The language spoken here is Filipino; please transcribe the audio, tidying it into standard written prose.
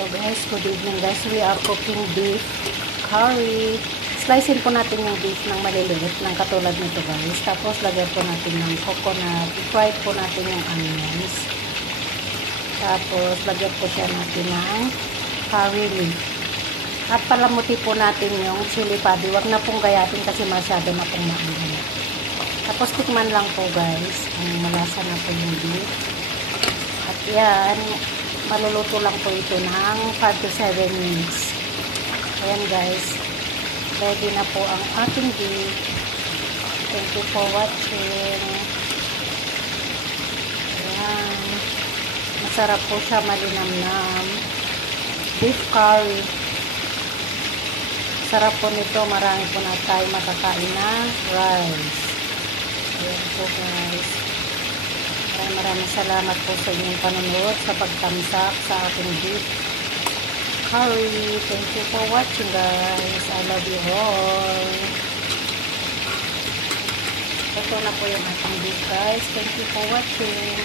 Hello guys, good evening guys. We are cooking beef curry. Slicein po natin yung beef ng maliliit ng katulad nito guys. Tapos lagyan po natin ng coconut. I-fry po natin yung onions. Tapos lagyan po siya natin ng curry leaf. At palamuti po natin yung chili padi. Huwag na pong gayatin kasi masyado na pong maanghang. Tapos tikman lang po guys. Ang malasa na po yung beef. At yan, maluluto lang po ito ng 5 to 7 minutes. Ayan guys. Ready na po ang ating beef. Thank you for watching. Ayan. Masarap po siya, malinamnam. Beef curry. Sarap po nito. Marami po na tayo makakain na rice. Ayan po guys. Maraming salamat po sa inyong panonood, sa pagtamsak sa ating beef curry. Thank you for watching guys. I love you all. Ito na po yung ating beef guys. Thank you for watching.